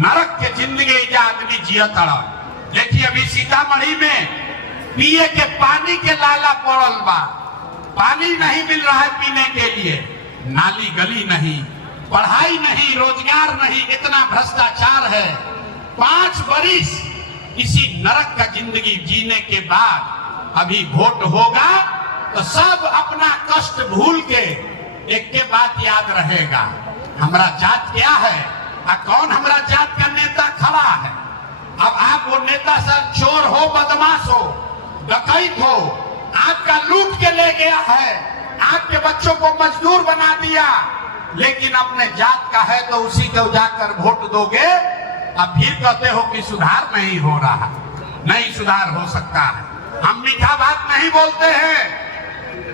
नरक के जिंदगी जा आदमी जियत अड़ा। देखिए अभी सीतामढ़ी में पिए के पानी के लाला पड़ल बा, पानी नहीं मिल रहा है पीने के लिए, नाली गली नहीं, पढ़ाई नहीं, रोजगार नहीं, इतना भ्रष्टाचार है। 5 बरिस इसी नरक का जिंदगी जीने के बाद अभी वोट होगा तो सब अपना कष्ट भूल के एक के बात याद रहेगा, हमारा जात क्या है और कौन हमारा जात का नेता खड़ा है। अब आप वो नेता सर चोर हो, बदमाश हो, डकैत हो, आपका लूट के ले गया है, आपके बच्चों को मजदूर बना दिया, लेकिन अपने जात का है तो उसी को जाकर वोट दोगे। अब फिर कहते हो कि सुधार नहीं हो रहा, नहीं सुधार हो सकता है। हम मीठा बात नहीं बोलते हैं,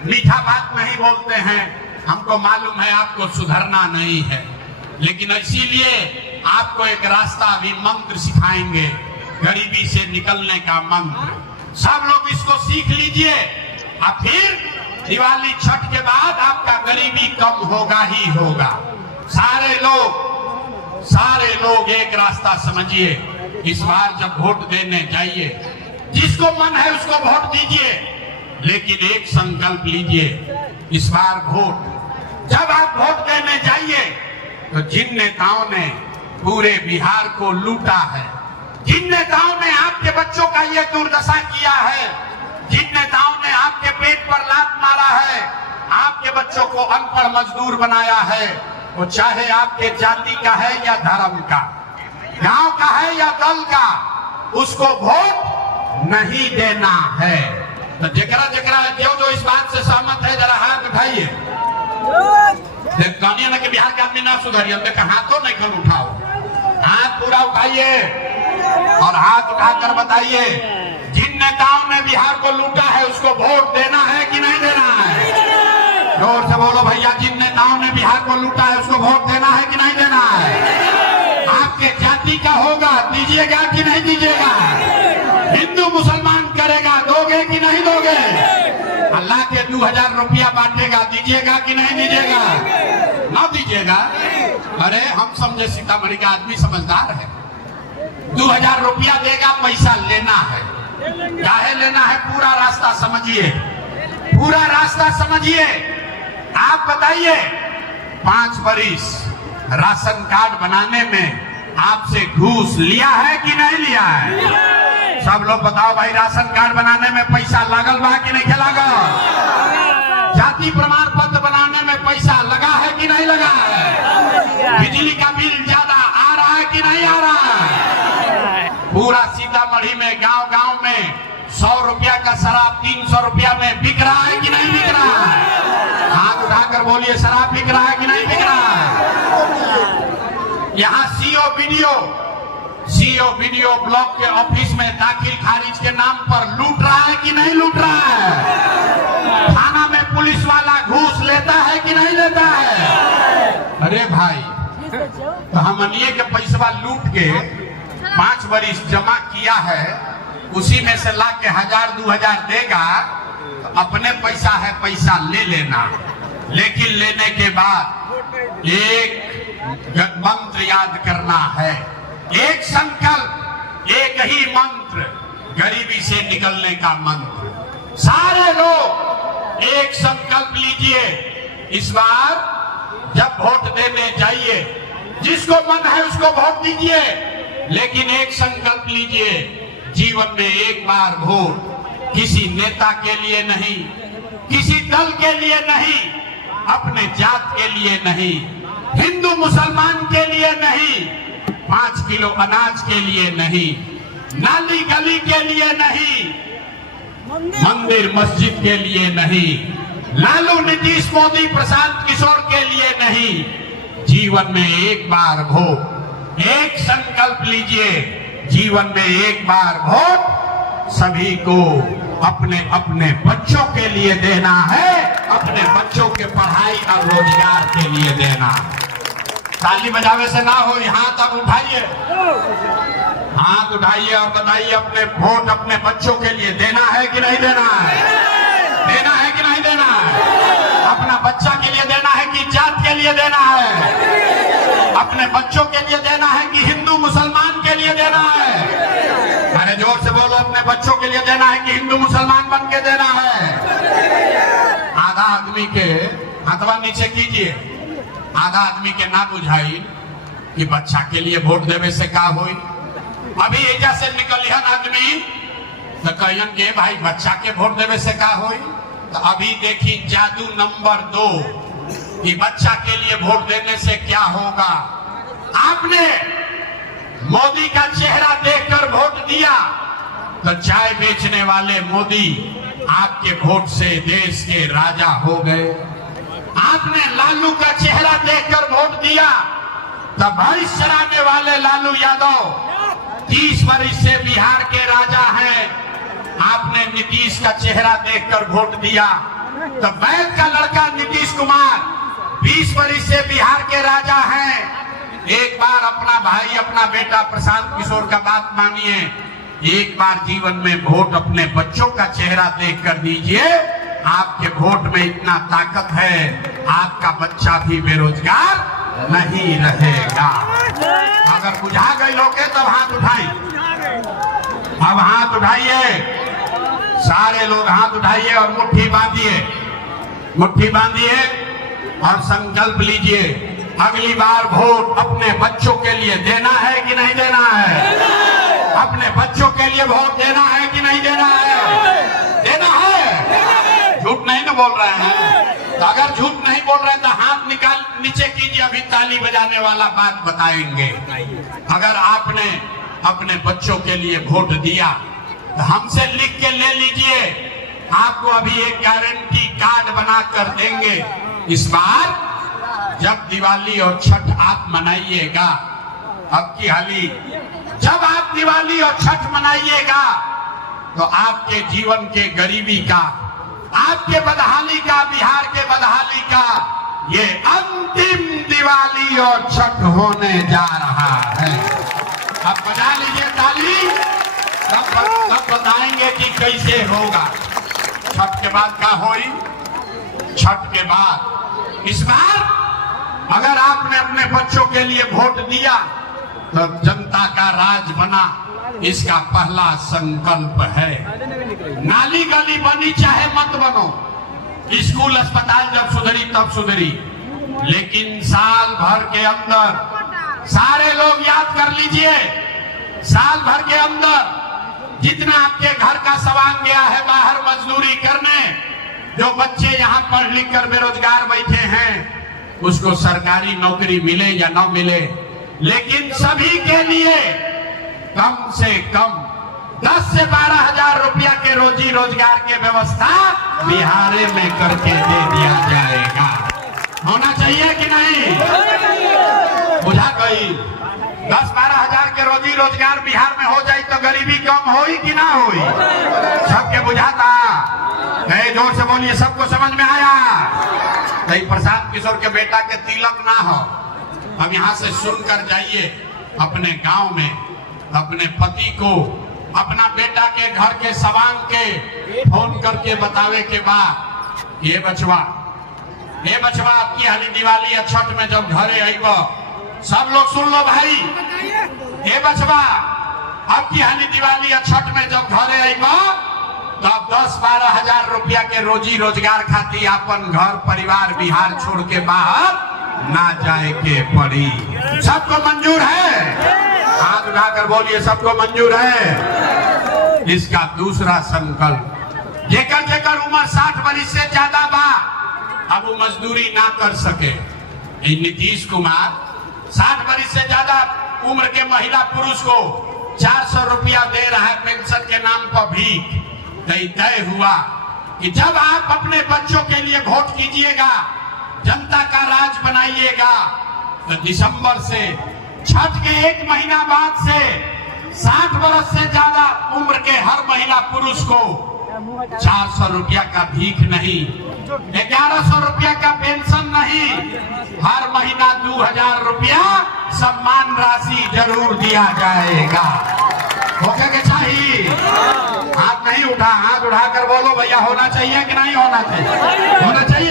मीठा बात नहीं बोलते हैं, हमको मालूम है आपको सुधरना नहीं है, लेकिन इसीलिए आपको एक रास्ता अभी मंत्र सिखाएंगे, गरीबी से निकलने का मंत्र। सब लोग इसको सीख लीजिए और फिर दिवाली छठ के बाद आपका गरीबी कम होगा ही होगा। सारे लोग एक रास्ता समझिए, इस बार जब वोट देने जाइए जिसको मन है उसको वोट दीजिए, लेकिन एक संकल्प लीजिए, इस बार वोट जब आप वोट देने जाइए तो जिन नेताओं ने पूरे बिहार को लूटा है, जिन नेताओं ने आपके बच्चों का ये दुर्दशा किया है, जिन नेताओं ने आपके पेट पर लात मारा है, आपके बच्चों को अनपढ़ मजदूर बनाया है, वो चाहे आपके जाति का है या धर्म का, गांव का है या दल का, उसको वोट नहीं देना है। तो जकरा जकरा जो इस बात से सहमत है जरा हाथ उठाइए। कहनी ना कि बिहार के आदमी ना सुधरिए, हाथों नहीं कल उठाओ, हाथ पूरा उठाइए और हाथ उठाकर बताइए जिन नेताओं ने बिहार को लूटा है उसको वोट देना है कि नहीं देना है। जोर से बोलो भैया, जिन नेताओं ने बिहार को लूटा है उसको वोट देना है कि नहीं देना है। आपके जाति का होगा, दीजिएगा कि नहीं दीजिएगा। हिंदू मुसलमान करेगा, दोगे कि नहीं दोगे। अल्लाह के 2000 रुपया बांटेगा, दीजिएगा कि नहीं दीजिएगा। ना दीजिएगा। अरे हम समझे सीतामढ़ी का आदमी समझदार है, 2000 रुपया देगा, पैसा लेना है, चाहे लेना है, पूरा रास्ता समझिए, पूरा रास्ता समझिए। आप बताइए 5 बरिस राशन कार्ड बनाने में आपसे घूस लिया है कि नहीं लिया है। सब लोग बताओ भाई, राशन कार्ड बनाने में पैसा लागल बा कि नहीं लागल। जाति प्रमाण पत्र बनाने में पैसा लगा है कि नहीं लगा है। बिजली का बिल ज्यादा आ रहा है कि नहीं आ रहा है। पूरा सीतामढ़ी में गांव गांव में 100 रुपया का शराब 300 रुपया में बिक रहा है कि नहीं बिक रहा है। हाथ उठाकर बोलिए, शराब बिक रहा है कि नहीं बिक रहा है। यहाँ सीओ वीडियो ब्लॉक के ऑफिस में दाखिल खारिज के नाम पर लूट रहा है कि नहीं लूट रहा है। थाना में पुलिस वाला घूस लेता है कि नहीं लेता है। अरे भाई, तो हमनिए के पैसा लूट के 5 बरिस जमा किया है, उसी में से ला के 1000-2000 देगा तो अपने पैसा है, पैसा ले लेना। लेकिन लेने के बाद एक मंत्र याद करना है, एक संकल्प, एक ही मंत्र, गरीबी से निकलने का मंत्र। सारे लोग एक संकल्प लीजिए, इस बार जब वोट देने जाइए जिसको मन है उसको वोट दीजिए, लेकिन एक संकल्प लीजिए, जीवन में एक बार वोट किसी नेता के लिए नहीं, किसी दल के लिए नहीं, अपने जात के लिए नहीं, हिंदू मुसलमान के लिए नहीं, 5 किलो अनाज के लिए नहीं, नाली गली के लिए नहीं, मंदिर मस्जिद के लिए नहीं, लालू नीतीश मोदी प्रशांत किशोर के लिए नहीं, जीवन में एक बार वोट, एक संकल्प लीजिए, जीवन में एक बार वोट सभी को अपने अपने बच्चों के लिए देना है, अपने बच्चों के पढ़ाई और रोजगार के लिए देना। ताली बजावे से ना हो, हाथ अब उठाइए, हाथ उठाइए और बताइए अपने वोट अपने बच्चों के लिए देना है कि नहीं देना है। देना है कि नहीं देना है। अपना बच्चा के लिए देना है कि जात के लिए देना है? अपने बच्चों के लिए देना है कि हिंदू मुसलमान के लिए देना है? अरे जोर से बोलो, अपने बच्चों के लिए देना है कि हिंदू मुसलमान बन के देना है? आधा आदमी के हाथवा नीचे कीजिए, आधा आदमी के ना बुझाई कि बच्चा के लिए वोट देवे से का होई। अभी एजा से निकलियन आदमी तो कहन के भाई बच्चा के वोट देवे से का होई। तो अभी देखी जादू नंबर 2 कि बच्चा के लिए वोट देने से क्या होगा। आपने मोदी का चेहरा देखकर वोट दिया तो चाय बेचने वाले मोदी आपके वोट से देश के राजा हो गए। आपने लालू का चेहरा देखकर वोट दिया तो भैंस चराने वाले लालू यादव 30 वर्ष से बिहार के राजा हैं। आपने नीतीश का चेहरा देखकर वोट दिया तो वैद का लड़का नीतीश कुमार 20 वर्ष से बिहार के राजा हैं। एक बार अपना भाई, अपना बेटा प्रशांत किशोर का बात मानिए, एक बार जीवन में वोट अपने बच्चों का चेहरा देखकर दीजिए। आपके वोट में इतना ताकत है, आपका बच्चा भी बेरोजगार नहीं रहेगा। अगर बुझा गई लोग तब हाथ उठाएं। अब हाथ उठाइए, सारे लोग हाथ उठाइए और मुट्ठी बांधिए, मुट्ठी बांधिए और संकल्प लीजिए अगली बार वोट अपने बच्चों के लिए देना है कि नहीं देना है? अपने बच्चों के लिए वोट देना है कि नहीं देना है? देना है। झूठ नहीं ना बोल रहे हैं? तो अगर झूठ नहीं बोल रहे हैं तो हाथ निकाल नीचे कीजिए, अभी ताली बजाने वाला बात बताएंगे। अगर आपने अपने बच्चों के लिए वोट दिया तो हमसे लिख के ले लीजिए, आपको अभी एक गारंटी कार्ड बना कर देंगे। इस बार जब दिवाली और छठ आप मनाइएगा, अब की हाली जब आप दिवाली और छठ मनाइएगा तो आपके जीवन के गरीबी का, आपके बदहाली का, बिहार के बदहाली का ये अंतिम दिवाली और छठ होने जा रहा है। अब बजा लीजिए ताली, तब बताएंगे कि कैसे होगा। छठ के बाद क्या होई? छठ के बाद इस बार अगर आपने अपने बच्चों के लिए वोट दिया तो जनता का राज बना, इसका पहला संकल्प है। नाली गली बनी चाहे मत बनो, स्कूल अस्पताल जब सुधरी तब सुधरी, लेकिन साल भर के अंदर सारे लोग याद कर लीजिए, साल भर के अंदर जितना आपके घर का सवांग गया है बाहर मजदूरी करने, जो बच्चे यहाँ पढ़ लिख कर बेरोजगार बैठे हैं उसको सरकारी नौकरी मिले या न मिले, लेकिन सभी के लिए कम से कम 10 से 12 हजार रुपया के रोजी रोजगार के व्यवस्था बिहार में करके दे दिया जाएगा। होना चाहिए कि नहीं? बुझा गई? 10-12 हजार के रोजी रोजगार बिहार में हो जाए तो गरीबी कम होई कि ना होई? सबके बुझाता? जोर से बोलिए, सबको समझ में आया? कहीं प्रशांत किशोर के बेटा के तिलक ना हो, हम यहाँ से सुनकर जाइए अपने गांव में, अपने पति को, अपना बेटा के घर के सवांग के फोन करके बतावे के बाद, ये बचवा आपकी हाली दिवाली या छठ में जब घरे आईब, सब लोग सुन लो भाई, ये बचवा आपकी हाली दिवाली या छठ में जब घरे आईब तब 10-12 हजार रुपया के रोजी रोजगार खातिर अपन घर परिवार बिहार छोड़ के बाहर ना जाए के पड़ी। सबको मंजूर है? हाथ उठाकर बोलिए, सबको मंजूर है? इसका दूसरा संकल्प, जेकर जेकर उम्र 60 वर्ष से ज्यादा बा, अब वो मजदूरी ना कर सके। नीतीश कुमार 60 वर्ष से ज्यादा उम्र के महिला पुरुष को 400 रुपया दे रहा है पेंशन के नाम पर भीख। तय हुआ कि जब आप अपने बच्चों के लिए वोट कीजिएगा, जनता का राज बनाइएगा, तो दिसंबर से छठ के 1 महीना बाद से 60 वर्ष से ज्यादा उम्र के हर महिला पुरुष को 400 रुपया का भीख नहीं, 1100 रुपया का पेंशन नहीं, हर महीना 2000 रुपया सम्मान राशि जरूर दिया जाएगा। होके के चाहिए? हाथ नहीं उठा, हाथ उठाकर बोलो भैया, होना चाहिए कि नहीं होना चाहिए? होना चाहिए।